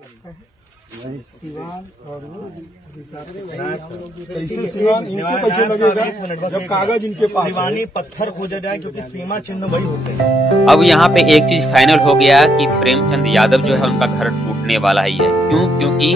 सिवान और कैसे सिवान इनको कैसे लगेगा जब कागज इनके पास सिवानी पत्थर खोजा जाए, क्योंकि सीमा चिन्ह वही होते हैं। अब यहाँ पे एक चीज फाइनल हो गया कि प्रेमचंद यादव जो है उनका घर टूटने वाला ही है। क्यों? क्योंकि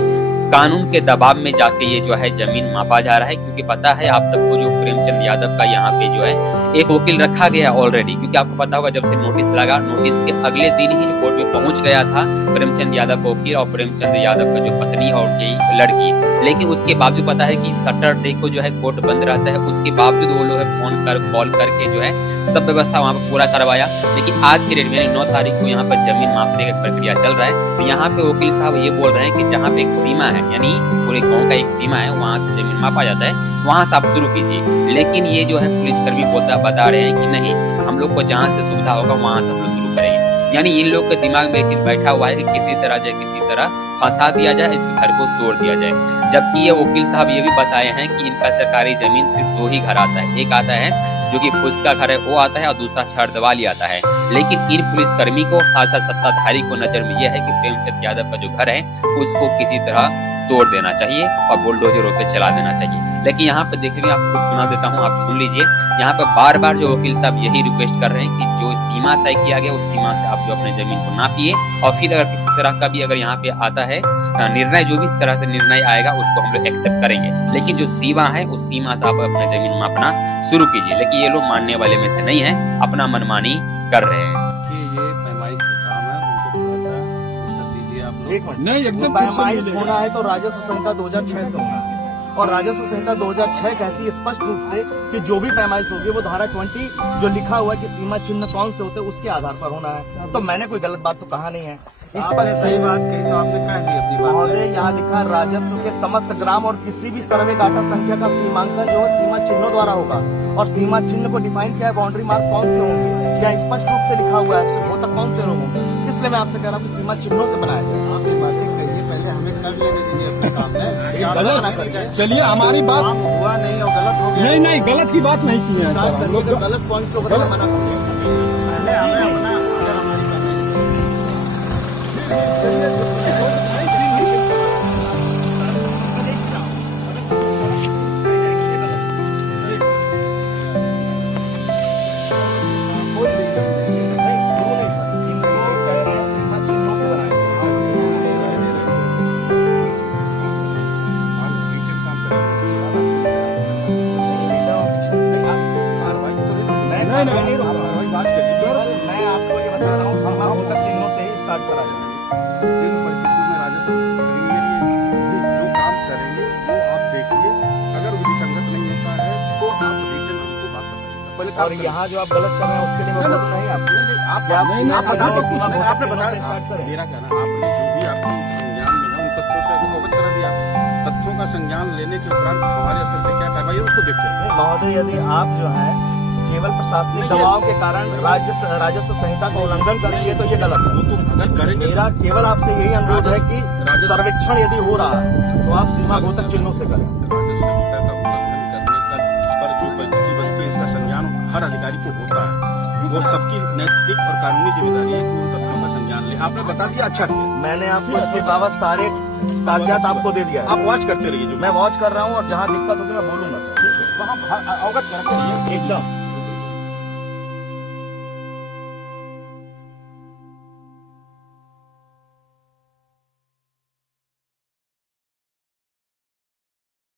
कानून के दबाव में जाके ये जो है जमीन मापा जा रहा है। क्योंकि पता है आप सबको जो प्रेमचंद यादव का यहाँ पे जो है एक वकील रखा गया ऑलरेडी। क्योंकि आपको पता होगा जब से नोटिस लगा, नोटिस के अगले दिन ही कोर्ट में पहुंच गया था प्रेमचंद यादव का वकील और प्रेमचंद यादव का जो पत्नी और उनकी लड़की। लेकिन उसके बावजूद पता है कि सैटरडे को जो है कोर्ट बंद रहता है, उसके बावजूद वो लोग फोन कर कॉल करके जो है सब व्यवस्था वहाँ पे पूरा करवाया। लेकिन आज के डेट में 9 तारीख को यहाँ पर जमीन मापने का प्रक्रिया चल रहा है। तो यहाँ पे वकील साहब ये बोल रहे हैं कि जहाँ पे एक सीमा है, यानी पूरे गांव का एक सीमा है, वहां से जमीन मापा जाता है, वहां से आप शुरू कीजिए। लेकिन ये जो है पुलिसकर्मी बता रहे हैं कि नहीं, हम लोग को जहां से सुविधा होगा वहां से हम लोग शुरू करेंगे। यानी इन लोग के दिमाग में एक चीज बैठा हुआ है कि किसी तरह फंसा दिया जाए, इस घर को तोड़ दिया जाए। जबकि ये वकील साहब ये भी बताए हैं कि इनका सरकारी जमीन सिर्फ 2 ही घर आता है। एक आता है जो कि फुस का घर है वो आता है, और दूसरा छड़दवाली आता है। लेकिन इन पुलिसकर्मी को साथ सत्ताधारी को नजर में यह है कि प्रेमचंद यादव का जो घर है उसको किसी तरह तोड़ देना चाहिए और बुलडोजरों पे चला देना चाहिए। लेकिन यहाँ पे देखिए, आपको सुना देता हूँ, आप सुन लीजिए। यहाँ पे बार बार जो वकील साहब यही रिक्वेस्ट कर रहे हैं कि जो सीमा तय किया गया उस सीमा से आप जो अपने जमीन को नापिए, और फिर अगर किसी तरह का भी अगर यहाँ पे आता है निर्णय, जो भी इस तरह से निर्णय आएगा उसको हम लोग एक्सेप्ट करेंगे। लेकिन जो सीमा है उस सीमा से आप अपने जमीन मापना शुरू कीजिए। लेकिन ये लोग मानने वाले में से नहीं है, अपना मनमानी कर रहे हैं। नहीं, एकदम पैमाइश होना है तो राजस्व संहिता 2006 से होना है, और राजस्व संहिता 2006 कहती है स्पष्ट रूप से कि जो भी पैमाइश होगी वो धारा 20 जो लिखा हुआ है कि सीमा चिन्ह कौन से होते हैं उसके आधार पर होना है। तो मैंने कोई गलत बात तो कहा नहीं है। इस पर सही बात कही तो आपने कह दी अपनी बात। महोदय, यहाँ लिखा राजस्व के समस्त ग्राम और किसी भी सर्वे डाटा संख्या का सीमांकन जो है सीमा चिन्हों द्वारा होगा, और सीमा चिन्ह को डिफाइन किया है बाउंड्री मार्क कौन से होंगे, या स्पष्ट रूप से लिखा हुआ है वो तक कौन से लोग होंगे। इसलिए मैं आपसे कह रहा हूँ कि सीमा चिन्हों से बनाया जाए। आप ये बातें कहिए, पहले हमें कर लेने दीजिए अपने काम में। चलिए, हमारी बात हुआ नहीं और गलत हो गया। नहीं, गलत की बात नहीं की है। हम लोग गलत पॉइंट से मना पहले हमें अपना मैं आपको ये बता रहा हूँ, हम चिन्हों से ही स्टार्ट करा जाए। जिन परिस्थितियों में राजस्व जो काम करेंगे वो आप देखिए, अगर विधिसंगत नहीं होता है तो आप रिटर्न हमको बात बताइए। और यहाँ जो आप गलत कर रहे हैं उसके लिए मतलब नहीं आपने बताया। मेरा कहना, आपने जो भी आपको संज्ञान मिला उन तथ्यों से अवगत करा दिया। तथ्यों का संज्ञान लेने के उपरांत हमारे असर से क्या कार्रवाई है उसको देखते हैं। महोदय, यदि आप जो है केवल प्रशासनिक दबाव के कारण राजस्व संहिता का उल्लंघन करेंगे तो ये गलत है। तो अगर करेंगे, मेरा केवल आपसे यही अनुरोध है कि सर्वेक्षण यदि हो रहा है तो आप सीमा गोचर चिन्हों से करें। राजस्व संहिता का उल्लंघन करने का पर जो परिस्थिति बनती है इसका संज्ञान हर अधिकारी को होता है। वो सबकी नैतिक और कानूनी जिम्मेदारी है कि उन तथ्यों का संज्ञान ले। आपने बता दिया, अच्छा किया। मैंने आपको इसके बाबत सारे कागजात आपको दे दिया। आप वॉच करते रहिए। जो मैं वॉच कर रहा हूँ और जहाँ दिक्कत होगी मैं बोलूंगा सर, वहाँ अवगत करते रहिए एकदम।